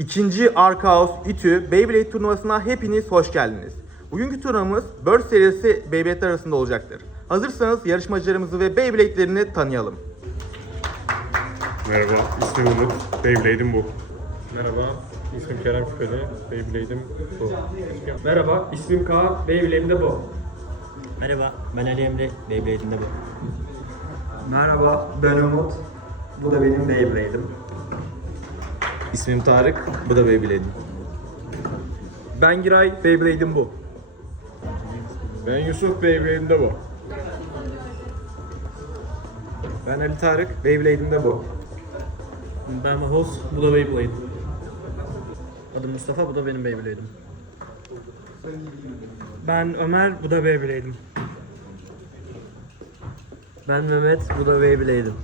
İkinci Arkaos İTÜ Beyblade turnuvasına hepiniz hoş geldiniz. Bugünkü turnuvamız Burst serisi Beyblade'ler arasında olacaktır. Hazırsanız yarışmacılarımızı ve Beyblade'lerini tanıyalım. Merhaba, ismim Umut. Beyblade'im bu. Merhaba, ismim Kerem Şüpheli, Beyblade'im bu. Merhaba, ismim Kaan, Beyblade'im de bu. Merhaba, ben Ali Emre. Beyblade'imde bu. Merhaba, ben Umut. Bu da benim Beyblade'im. İsmim Tarık, bu da Beyblade'im. Ben Giray, Beyblade'im bu. Ben Yusuf, Beyblade'imde bu. Ben Ali Tarık, Beyblade'im de bu. Ben Mahuz, bu da Beyblade. Adım Mustafa, bu da benim Beyblade'im. Ben Ömer, bu da Beyblade'im. Ben Mehmet, bu da Beyblade'im.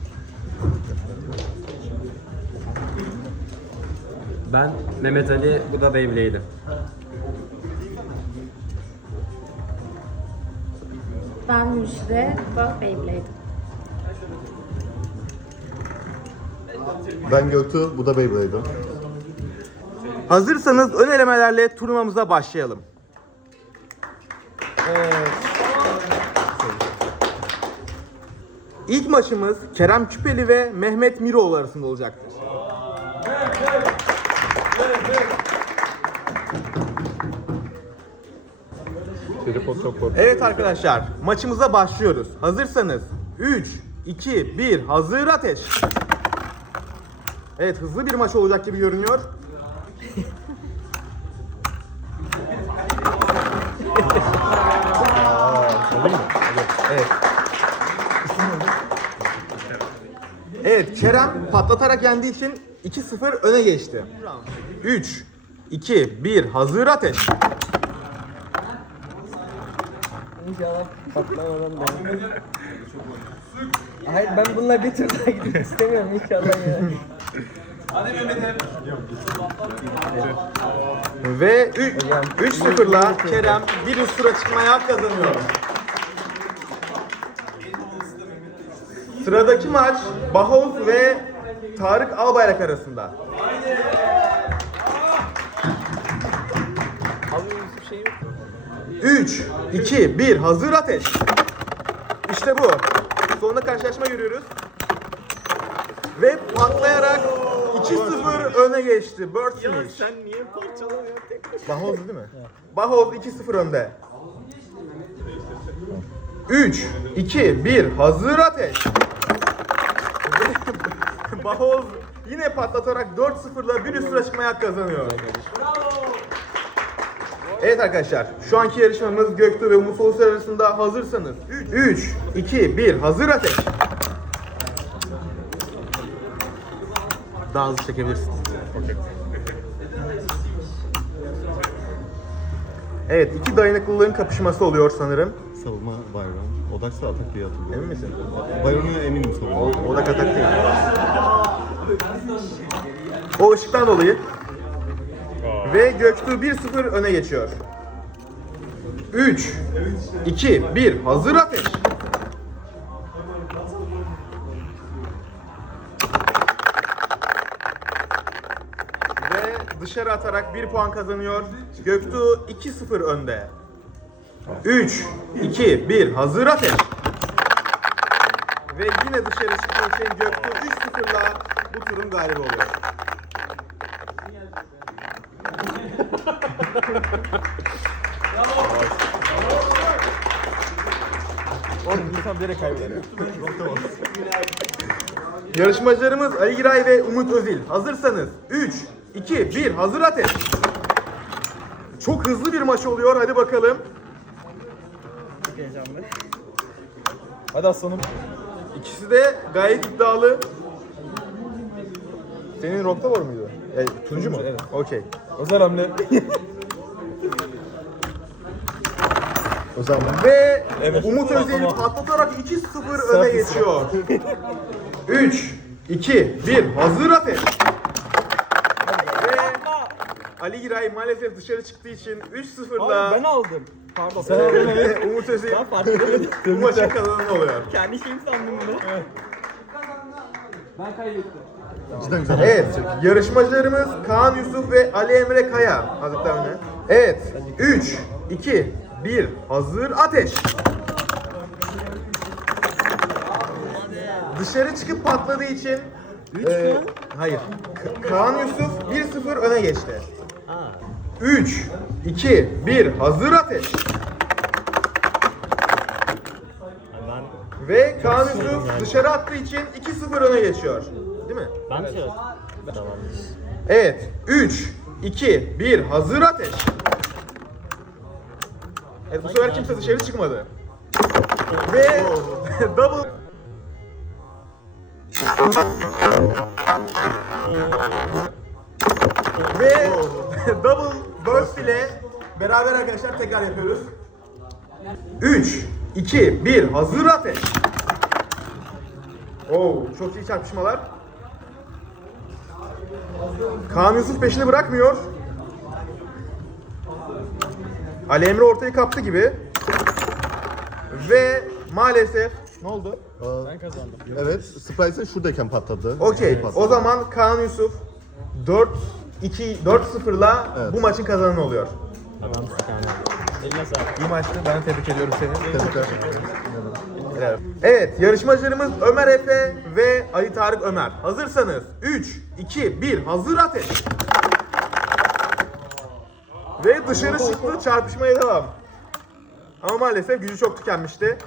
Ben Mehmet Ali, bu da Beyblade'im. Ben Müşre, bu Beyblade. Ben Göktuğ, bu da Beyblade'im. Hazırsanız ön elemelerle turnuvamıza başlayalım. Evet. İlk maçımız Kerem Küpeli ve Mehmet Miroğlu arasında olacaktır. Evet arkadaşlar, maçımıza başlıyoruz. Hazırsanız 3, 2, 1, hazır ateş. Evet, hızlı bir maç olacak gibi görünüyor. Evet. Evet, Kerem patlatarak yendiği için 2-0 öne geçti. 3, 2, 1, hazır ateş. Hayır ben bununla bir tur daha gitmek istemiyorum inşallah ya. Ve 3-0'la Kerem bir üst tura çıkmaya kazanıyor. Sıradaki maç Bahoz ve Tarık Albayrak arasında. Üç, iki, bir, hazır ateş. İşte bu. Sonunda karşılaşma görüyoruz. Ve patlayarak 2-0 öne geçti. Bird finish. Sen niye parçalamıyorsun tek Bahoz değil mi? Bahoz 2-0 önde. 3, 2, 1, hazır ateş. Bahoz yine patlatarak 4-0'la bir üst tura çıkmaya hak kazanıyor. Evet arkadaşlar, şu anki yarışmamız Göktuğ ve Umut Soluslar arasında hazırsanız 3, 2, 1, hazır ateş. Daha hızlı çekebilirsin. Evet, iki dayanıklılığın kapışması oluyor sanırım. Savunma Byron. Odaksa atak diye hatırlıyorum. Emin misin? Byron'a eminim savunma. O da katak değil. O ışıktan dolayı. Ve Göktuğ 1-0 öne geçiyor. 3, 2, 1, hazır ateş. Ve dışarı atarak 1 puan kazanıyor. Göktuğ 2-0 önde. 3, 2, 1, hazır ateş. Ve yine dışarı çıktığı için Göktuğ 3-0'la bu turun galibi oluyor. Oğlum insan direkt kaybeder. Yarışmacılarımız Ali Giray ve Umut Özil. Hazırsanız 3, 2, 1, hazır ateş. Çok hızlı bir maç oluyor. Hadi bakalım. Hadi aslanım. İkisi de gayet iddialı. Senin nokta var mıydı? E, turuncu mu? Evet. Okey. Özel hamle. O zaman Ve Umut Özil patlatarak 2-0 öne geçiyor. 3, 2, 1, hazır ateş. Ve Ali Giray maalesef dışarı çıktığı için 3-0'la Ben aldım. Pardon. Umut Özil Ben fark edemedim. bu maçın kazananı oluyor. Kendi şeyim sandım bunu. Ben kaybettim. Cidden güzel. Evet, yarışmacılarımız Kaan Yusuf ve Ali Emre Kaya. Hazırlıklar önüne. Evet, 3, 2, 1, hazır, ateş. Dışarı çıkıp patladığı için... 3 Hayır. Ka- Kaan Yusuf 1-0 öne geçti. 3, 2, 1, hazır, ateş. Ve Kaan Yusuf dışarı attığı için 2-0 öne geçiyor. Değil mi? Ben şey Evet. 3, 2, 1. Hazır ateş. Evet bu sefer kimse dışarı çıkmadı. Ve double Ve double burst ile beraber arkadaşlar tekrar yapıyoruz. 3, 2, 1. Hazır ateş. Oo, çok iyi çarpışmalar. Kaan Yusuf peşini bırakmıyor. Ali Emre ortayı kaptı gibi. Ve maalesef ne oldu? Ben kazandım. Evet, Sprite'e şuradayken patladı. Okey. Patladı. O zaman Kaan Yusuf 4 2 4 0'la Evet. bu maçın kazananı oluyor. Tamam Kaan. Eline sağlık. İyi maçtı. Ben tebrik ediyorum seni. Tebrikler. Evet, yarışmacılarımız Ömer Efe ve Ali Tarık Ömer. Hazırsanız 3 2 1 hazır ateş. Ve dışarı çıktı çarpışmaya devam. Ama maalesef gücü çok tükenmişti.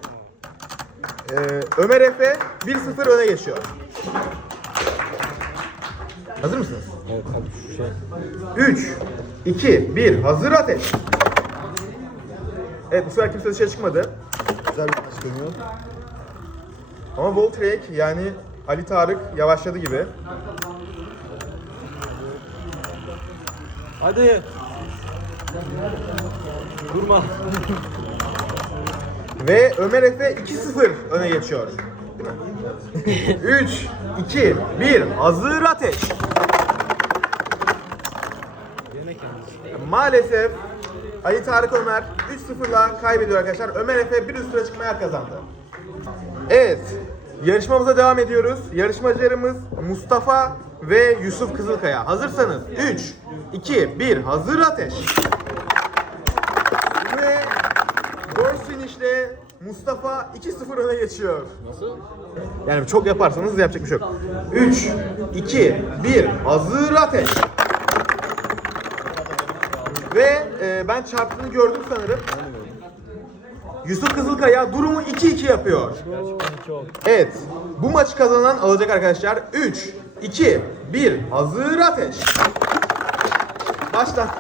Ee, Ömer Efe 1-0 öne geçiyor. Hazır mısınız? Evet hadi şu şey. 3 2 1 hazır ateş. Evet bu sefer kimse dışarı çıkmadı. Güzel bir maç dönüyor. Ama Voltrek yani Ali Tarık yavaşladı gibi. Hadi. Durma. Ve Ömer Efe 2-0 öne geçiyor. Değil mi? 3, 2, 1, hazır ateş. Maalesef Ali Tarık Ömer 3-0'la kaybediyor arkadaşlar. Ömer Efe bir üst tura çıkmaya kazandı. Evet, yarışmamıza devam ediyoruz. Yarışmacılarımız Mustafa ve Yusuf Kızılkaya. Hazırsanız 3, 2, 1, hazır ateş. Ve First finish'le Mustafa 2-0 öne geçiyor. Nasıl? Yani çok yaparsanız yapacak bir şey yok. 3, 2, 1, hazır ateş. Ve e, ben çarptığını gördüm sanırım. Yusuf Kızılkaya durumu 2-2 yapıyor. Evet. Bu maçı kazanan alacak arkadaşlar. 3, 2, 1, hazır ateş. Başla.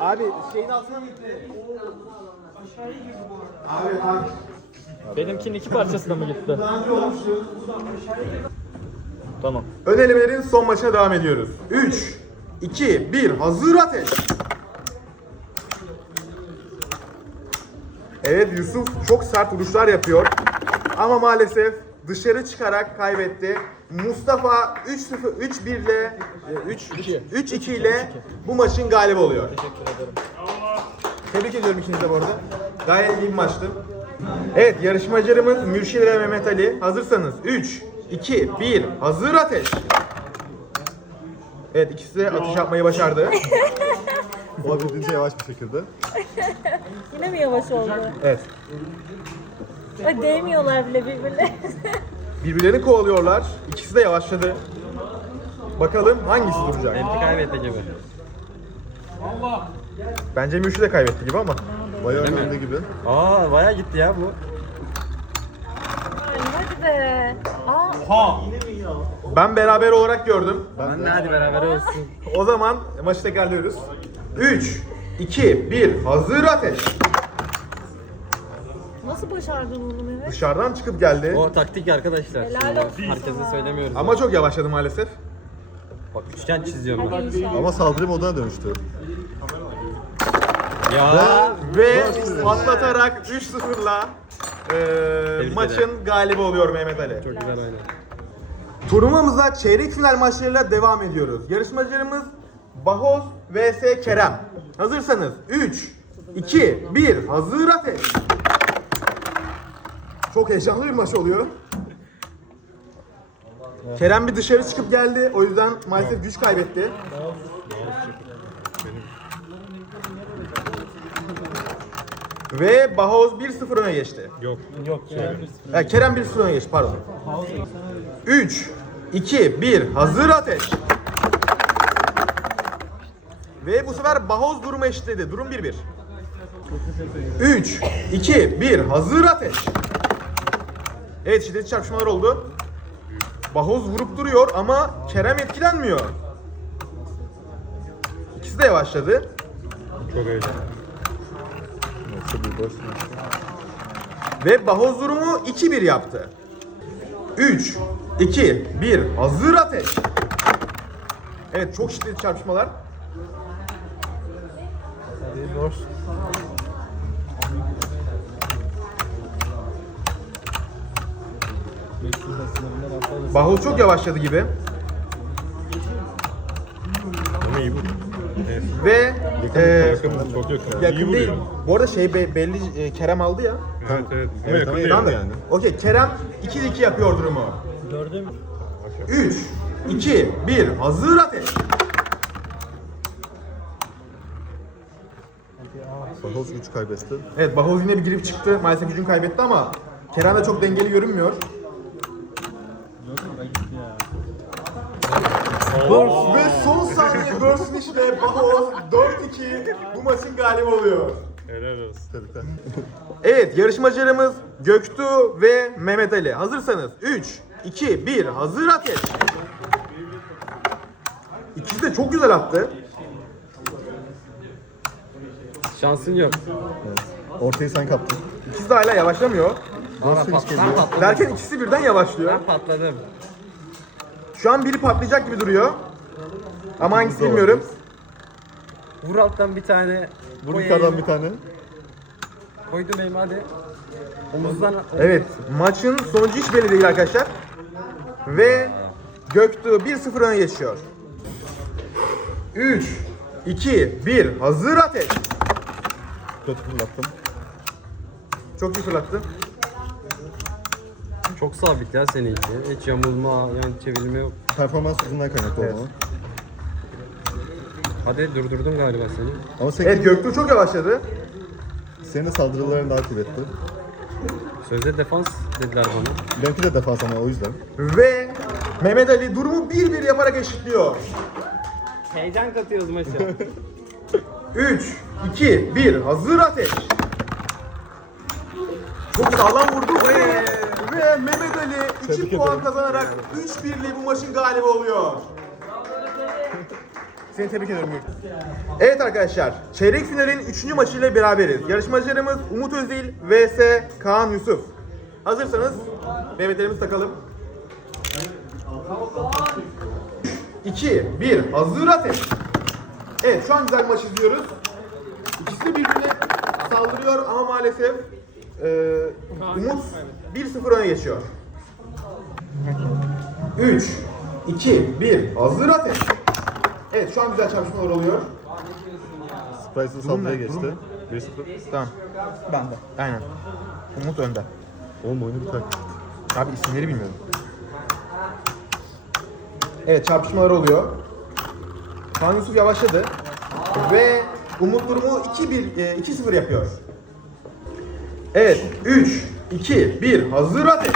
Abi şeyin altına mı gitti? Abi abi. Benimkinin iki parçasına mı gitti? Daha önce olmuştu. Tamam. Ön elemelerin son maçına devam ediyoruz. 3, 2, 1, hazır ateş. Evet Yusuf çok sert vuruşlar yapıyor. Ama maalesef dışarı çıkarak kaybetti. Mustafa 3-0 3-1 ile 3 3-2 ile bu maçın galibi oluyor. Teşekkür ederim. Tebrik ediyorum ikinizi de bu arada. Gayet iyi bir maçtı. Evet yarışmacılarımız Mürşid ve Mehmet Ali. Hazırsanız 3, 2, 1, hazır ateş. Evet ikisi de atış yapmayı başardı. Olabildiğince yavaş bir şekilde. Yine mi yavaş oldu? Evet. Değmiyorlar bile birbirine. Birbirlerini kovalıyorlar. İkisi de yavaşladı. Bakalım hangisi duracak? Benimki kaybetti gibi. Bence Mürşid de kaybetti gibi ama. Bayağı önünde gibi. Aa bayağı gitti ya bu. Ay hadi be. Aa, Ben beraber olarak gördüm. Ben de hadi beraber olsun. O zaman maçı tekrarlıyoruz. 3, 2, 1, hazır ateş. Nasıl başardın onu Mehmet? Dışarıdan çıkıp geldi. O taktik arkadaşlar. Helal Şimdi olsun Herkese söylemiyoruz. Ama çok yavaşladı maalesef. Bak üçgen çiziyorum ben. İnşallah. Ama saldırı moduna dönüştü. Ya. Ve Dört patlatarak 3-0'la eee maçın galibi oluyor Mehmet Ali. Çok güzel oynadı. Turnuvamıza çeyrek final maçlarıyla devam ediyoruz. Yarışmacılarımız Bahoz vs Kerem. Hazırsanız 3, 2, 1, hazır ateş. Çok heyecanlı bir maç oluyor. Kerem bir dışarı çıkıp geldi. O yüzden maalesef güç kaybetti. Ve Bahoz 1-0 öne geçti. Yok. Yok. Ha, Kerem 1-0 öne geçti pardon. 3, 2, 1 hazır ateş. Ve bu sefer Bahoz durumu eşitledi. Durum 1-1. 3, 2, 1 hazır ateş. Evet şiddetli çarpışmalar oldu. Bahoz vurup duruyor ama Kerem etkilenmiyor. İkisi de yavaşladı. Çok heyecanlı. Nasıl bir boş. Ve Bahoz durumu 2-1 yaptı. 3, 2, 1 hazır ateş. Evet çok şiddetli çarpışmalar. Bahoz çok yavaşladı gibi. Ama iyi bu. Evet. Ve e, Yakın, çok yakın. iyi yakın değil. Bu arada şey be- belli e, Kerem aldı ya. Evet evet. Evet, yakın ama değil. Tamam da yani. Okey Kerem 2'de 2 yapıyor durumu. Dörde mi? 3, 2, 1 hazır ateş. Bahoz güç kaybetti. Evet Bahoz yine bir girip çıktı. Maalesef gücünü kaybetti ama Kerem de çok dengeli görünmüyor. Ve son saniye Burst işte Bahoz 4-2 bu maçın galibi oluyor. Helal olsun. Tebrikler. Evet yarışmacılarımız Göktuğ ve Mehmet Ali. Hazırsanız 3, 2, 1 hazır ateş. İkisi de çok güzel attı. Şansın yok. Ortayı sen kaptın. İkisi de hala yavaşlamıyor. Pat- ben geliyor. patladım. Derken ikisi birden yavaşlıyor. Ben patladım. Şu an biri patlayacak gibi duruyor. Ama hangisi bilmiyorum. Vur alttan bir tane. Vur koy yukarıdan bir tane. Koydum elimi hadi. Omuzdan Evet, maçın sonucu hiç belli değil arkadaşlar. Ve Göktuğ 1-0 öne geçiyor. 3, 2, 1, hazır ateş. Kötü fırlattım. Çok iyi fırlattı. Çok sabit ya seninki. Hiç yamulma, yan çevirme yok. Performans hızından kaynaklı Evet. Hadi durdurdum galiba seni. Ama senin, Evet, Göktuğ çok yavaşladı. senin de saldırıların daha kuvvetli. Sözde defans dediler bana. Benimki de defans ama o yüzden. Ve Mehmet Ali durumu 1-1 yaparak eşitliyor. Heyecan katıyoruz maça. 3, 2, 1, hazır ateş. Çok sağlam vurdu ve, ve Mehmet Ali 2 Tebrik puan kazanarak 3-1'li bu maçın galibi oluyor. Seni tebrik ediyorum Göktuğ. Evet arkadaşlar, çeyrek finalin 3. maçıyla beraberiz. Yarışmacılarımız Umut Özil vs Kaan Yusuf. Hazırsanız Mehmetlerimizi takalım. 2, 1, hazır ateş. Evet şu an güzel bir maç izliyoruz. İkisi de birbirine saldırıyor ama maalesef e, Umut 1-0 öne geçiyor. 3, 2, 1, hazır ateş. Evet şu an güzel çarpışmalar oluyor. Sprice'ın saldırıya geçti. 1-0. Tamam. Ben de. Aynen. Umut önde. Oğlum oyunu biter. Abi isimleri bilmiyorum. Evet çarpışmalar oluyor. Kaan Yusuf yavaşladı. Ve Umut durumu 2-1, e, 2-0 yapıyor. Evet 3, 2, 1 hazır ateş.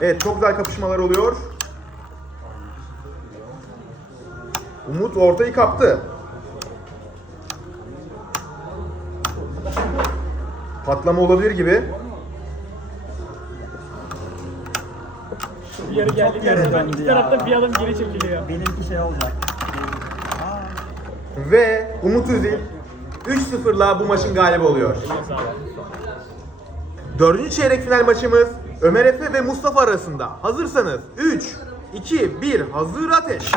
Evet çok güzel kapışmalar oluyor. Umut ortayı kaptı. Patlama olabilir gibi. Bir yarı geldi geldi. Ben iki tarafta bir adım geri çekiliyor. Benimki şey olacak. Ve Umut Özil 3-0'la bu maçın galibi oluyor. Dördüncü çeyrek final maçımız Ömer Efe ve Mustafa arasında. Hazırsanız 3, 2, 1 hazır ateş.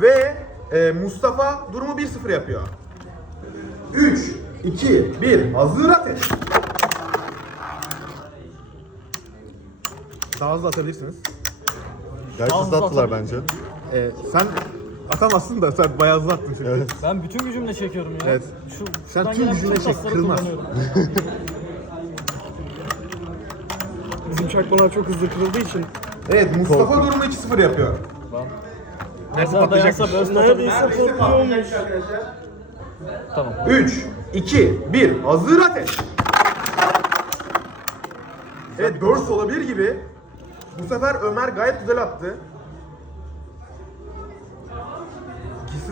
Ve e, Mustafa durumu 1-0 yapıyor. 3, 2, 1 hazır ateş. Daha hızlı atabilirsiniz. Gayet hızlı attılar bence. Ee, sen atamazsın da sen bayağı hızlı attın çünkü. Evet. Ben bütün gücümle çekiyorum ya. Evet. Şu, Sen şuradan tüm gelen gücünle bütün çek, kasları kırılmaz. kullanıyorum. Yumuşak bana çok hızlı kırıldığı için. Evet Mustafa durumu 2-0 yapıyor. Nazar dayansa burst Neredeyse atabilir. patlıyormuş. Tamam. 3, 2, 1. Hazır ateş. Evet burst olabilir gibi. Bu sefer Ömer gayet güzel attı.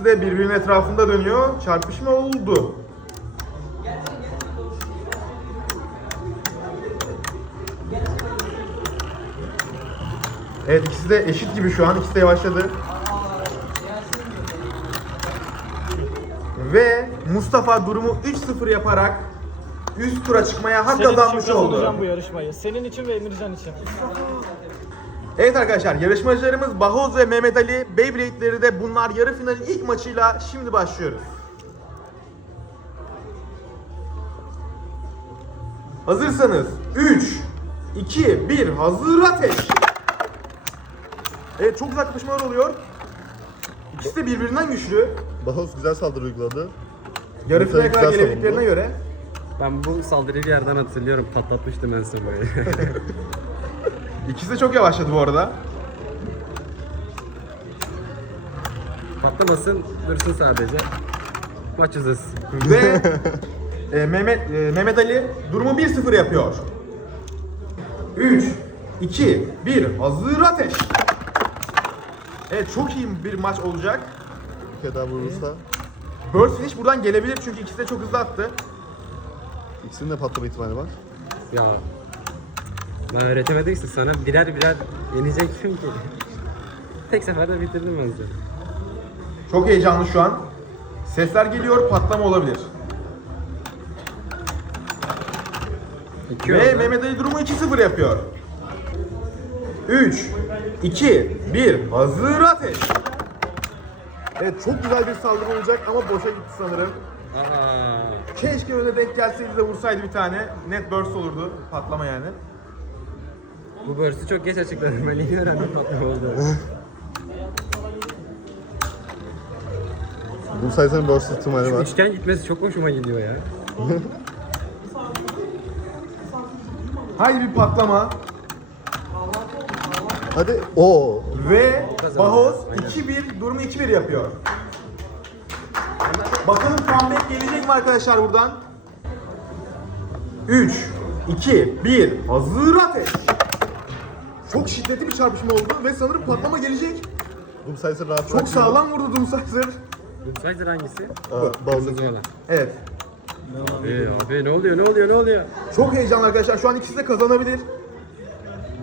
İkisi de birbirinin etrafında dönüyor. Çarpışma oldu. Evet ikisi de eşit gibi şu an. İkisi de yavaşladı. Ve Mustafa durumu 3-0 yaparak üst tura çıkmaya hak kazanmış oldu. bu yarışmayı. Senin için ve Emircan için. Evet arkadaşlar yarışmacılarımız Bahoz ve Mehmet Ali Beyblade'leri de bunlar yarı finalin ilk maçıyla şimdi başlıyoruz. Hazırsanız 3, 2, 1 hazır ateş. Evet çok güzel kapışmalar oluyor. İkisi de birbirinden güçlü. Bahoz güzel saldırı uyguladı. Yarı Mustafa finale kadar güzel gelebildiklerine göre. Ben bu saldırıyı bir yerden hatırlıyorum. Patlatmıştım ben size böyle. İkisi de çok yavaşladı bu arada. Patlamasın, dursun sadece. Maç uzasın. Ve e, Mehmet e, Mehmet Ali durumu 1-0 yapıyor. 3 2 1 hazır ateş. Evet çok iyi bir maç olacak. Bir kere daha vurursa Burst finish buradan gelebilir çünkü ikisi de çok hızlı attı. ikisinin de patlama ihtimali var. Ya. Ben öğretemediyse sana birer birer yenecektim ki. Tek seferde bitirdim ben size. Çok heyecanlı şu an. Sesler geliyor, patlama olabilir. İki Ve oldu. Mehmet Ali durumu 2-0 yapıyor. 3 2 1 hazır ateş. Evet çok güzel bir saldırı olacak ama boşa gitti sanırım. Aa. Keşke öyle denk gelseydi de vursaydı bir tane. Net burst olurdu. Patlama yani. Bu burst'ü çok geç açıkladım. Ben yeni öğrendim patlama oldu. Bu sayesinde burst ihtimali var. Üçgen gitmesi çok hoşuma gidiyor ya. Haydi bir patlama. Hadi. Oo. Ve. Bahoz Aynen. 2-1 durumu 2-1 yapıyor. Bakalım comeback gelecek mi arkadaşlar buradan? 3 2 1 hazır ateş. Çok şiddetli bir çarpışma oldu ve sanırım patlama gelecek. Sayesinde rahat Çok sağlam vurdu Doomsizer. Doomsizer hangisi? Bazı Kırmızı olan. Evet. Ee, abi ne oluyor ne oluyor ne oluyor? Çok heyecanlı arkadaşlar. Şu an ikisi de kazanabilir.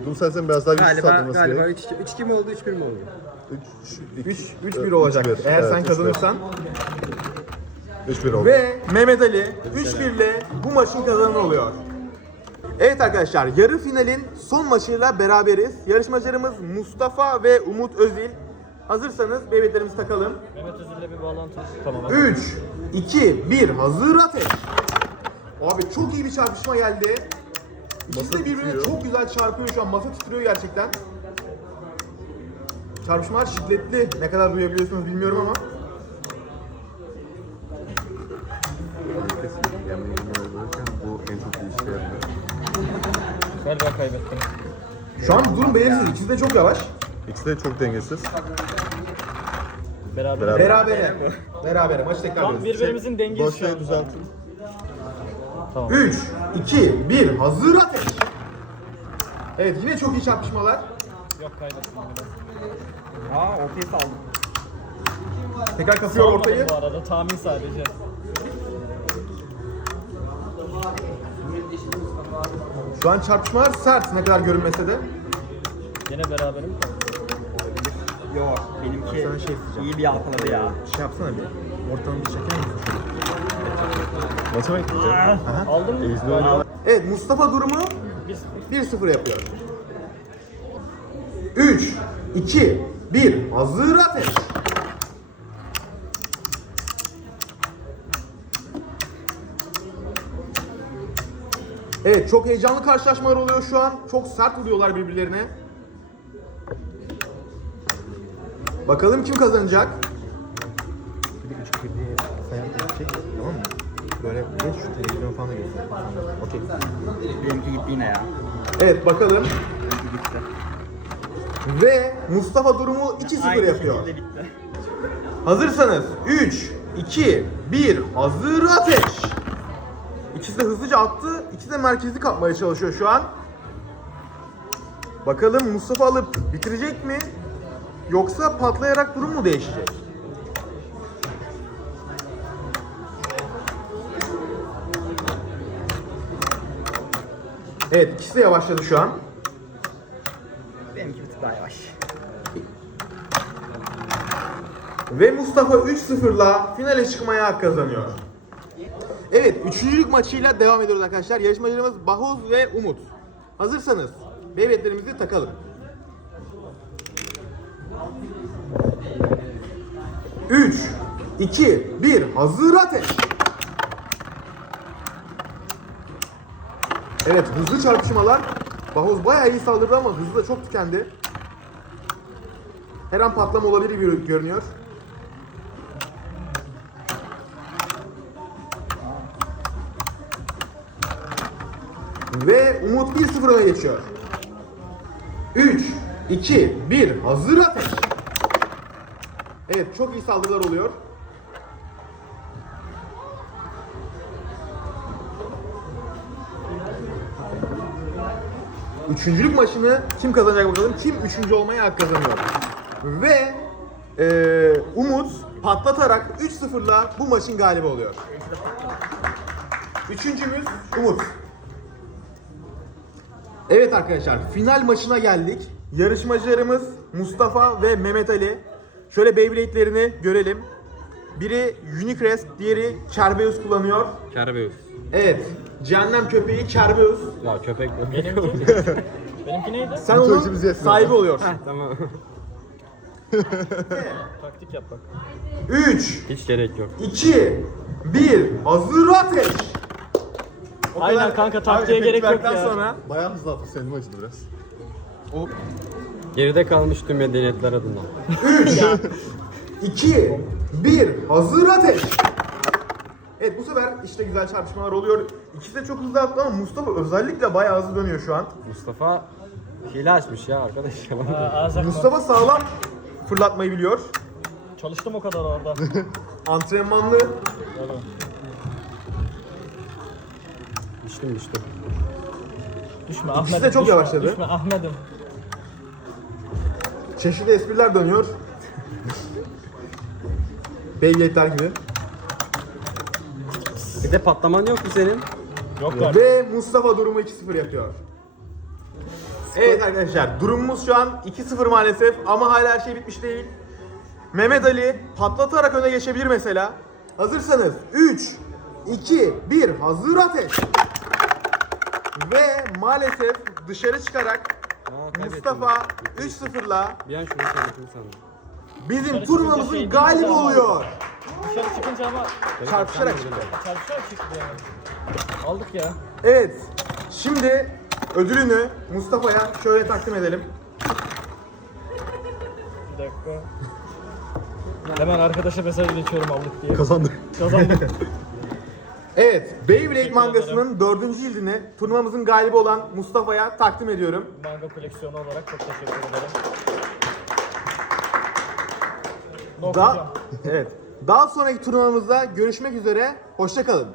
Bu sayesinde biraz daha güçlü Galiba saldırması galiba gerek. 3 2 mi oldu 3 1 mi oldu? 3 3 3-1 olacak. Eğer sen kazanırsan. 3-1 oldu. Ve Mehmet Ali 3-1 ile bu maçın kazananı oluyor. Evet arkadaşlar yarı finalin son maçıyla beraberiz. Yarışmacılarımız Mustafa ve Umut Özil. Hazırsanız bebeklerimizi takalım. Mehmet Özil'le bir bağlantı. Tamam. 3, 2, 1 hazır ateş. Abi çok iyi bir çarpışma geldi. İkisi de birbirine titriyor. çok güzel çarpıyor şu an. Masa titriyor gerçekten. Çarpışmalar şiddetli. Ne kadar duyabiliyorsunuz bilmiyorum ama. Bu en çok iyi işe yarıyor. Galiba kaybettim. Şu an durum belirsiz. İkisi de çok yavaş. İkisi de çok dengesiz. Beraber. Beraber. Berabere. Berabere. Maçı tekrar Tam birbirimizin dengesi şu Boşluğu an. düzeltin. 3, 2, 1 hazır ateş. Evet yine çok iyi çarpışmalar. Yok kaybettim. Aa ortayı saldım. Tekrar kasıyor Sormadım ortayı. bu arada tahmin sadece. Şu an çarpışmalar sert ne kadar görünmese de. Yine beraberim. Yok benimki Sana şey isteyeceğim. iyi bir yakaladı ya. Şey yapsana bir. Ortamı bir çeker misin? Maça mı gideceğim? Aldın mı? Oynuyorlar. Evet Mustafa durumu 1-0 yapıyor. 3, 2, 1 hazır ateş. Evet çok heyecanlı karşılaşmalar oluyor şu an. Çok sert vuruyorlar birbirlerine. Bakalım kim kazanacak? Tamam mı? Böyle geç şu televizyon falan da göster. Okey. Benimki gitti yine ya. Evet bakalım. Ve Mustafa durumu 2-0 yapıyor. Hazırsanız 3, 2, 1, hazır ateş. İkisi de hızlıca attı, ikisi de merkezi kapmaya çalışıyor şu an. Bakalım Mustafa alıp bitirecek mi? Yoksa patlayarak durum mu değişecek? Evet ikisi de yavaşladı şu an. Benimki bir tık daha yavaş. Ve Mustafa 3-0'la finale çıkmaya hak kazanıyor. Üçüncülük maçıyla devam ediyoruz arkadaşlar. Yarışmacılarımız Bahoz ve Umut. Hazırsanız Beyblade'lerimizi takalım. 3, 2, 1, hazır ateş! Evet, hızlı çarpışmalar. Bahoz bayağı iyi saldırdı ama hızı da çok tükendi. Her an patlama olabilir görünüyor. Ve Umut 1-0 öne geçiyor. 3, 2, 1, hazır ateş. Evet, çok iyi saldırılar oluyor. Üçüncülük maçını kim kazanacak bakalım? Kim üçüncü olmaya hak kazanıyor? Ve eee, Umut patlatarak 3-0'la bu maçın galibi oluyor. Üçüncümüz Umut. Evet arkadaşlar final maçına geldik. Yarışmacılarımız Mustafa ve Mehmet Ali. Şöyle Beyblade'lerini görelim. Biri Unicrest, diğeri Kerbeus kullanıyor. Kerbeus. Evet, Cehennem köpeği Kerbeus. Ya köpek Benimki neydi? Sen Bütün onun işimiz yetmiyor. sahibi oluyorsun. tamam. Taktik yap bak. 3, Hiç gerek yok. 2, 1, hazır ateş. O Aynen kadar- kanka, Abi, taktiğe efekt gerek yok ya. sonra Bayağı hızlı attı senin acıdı biraz. Geride kalmış tüm medeniyetler adına. 2, 1, hazır ateş. Evet bu sefer işte güzel çarpışmalar oluyor. İkisi de çok hızlı attı ama Mustafa özellikle bayağı hızlı dönüyor şu an. Mustafa hile açmış ya arkadaş. Ağzak Mustafa sağlam fırlatmayı biliyor. Çalıştım o kadar orada. Antrenmanlı. Düştüm düştüm. Düşme İkisi Ahmet'im. de çok düşme, yavaşladı. Düşme Ahmet'im. Çeşitli espriler dönüyor. Beyblade'ler gibi. Bir de patlaman yok mu senin? Yok var. Ve Mustafa durumu 2-0 yapıyor. Evet arkadaşlar durumumuz şu an 2-0 maalesef ama hala her şey bitmiş değil. Mehmet Ali patlatarak öne geçebilir mesela. Hazırsanız 3, 2, 1 hazır ateş. Ve maalesef dışarı çıkarak Aa, kaybettim. Mustafa 3-0'la Bir an şunu söyledim sandım. bizim turnuvamızın şey galibi mi? oluyor. Dışarı çıkınca ama Çarpışarak çıktı. çarpışarak çıktı yani. Aldık ya. Evet. Şimdi ödülünü Mustafa'ya şöyle takdim edelim. Bir dakika. Hemen arkadaşa mesaj geçiyorum aldık diye. Kazandık. Kazandık. Evet, Beyblade mangasının dördüncü cildini turnuvamızın galibi olan Mustafa'ya takdim ediyorum. Manga koleksiyonu olarak çok teşekkür ederim. Daha, evet. Daha sonraki turnuvamızda görüşmek üzere. Hoşça kalın.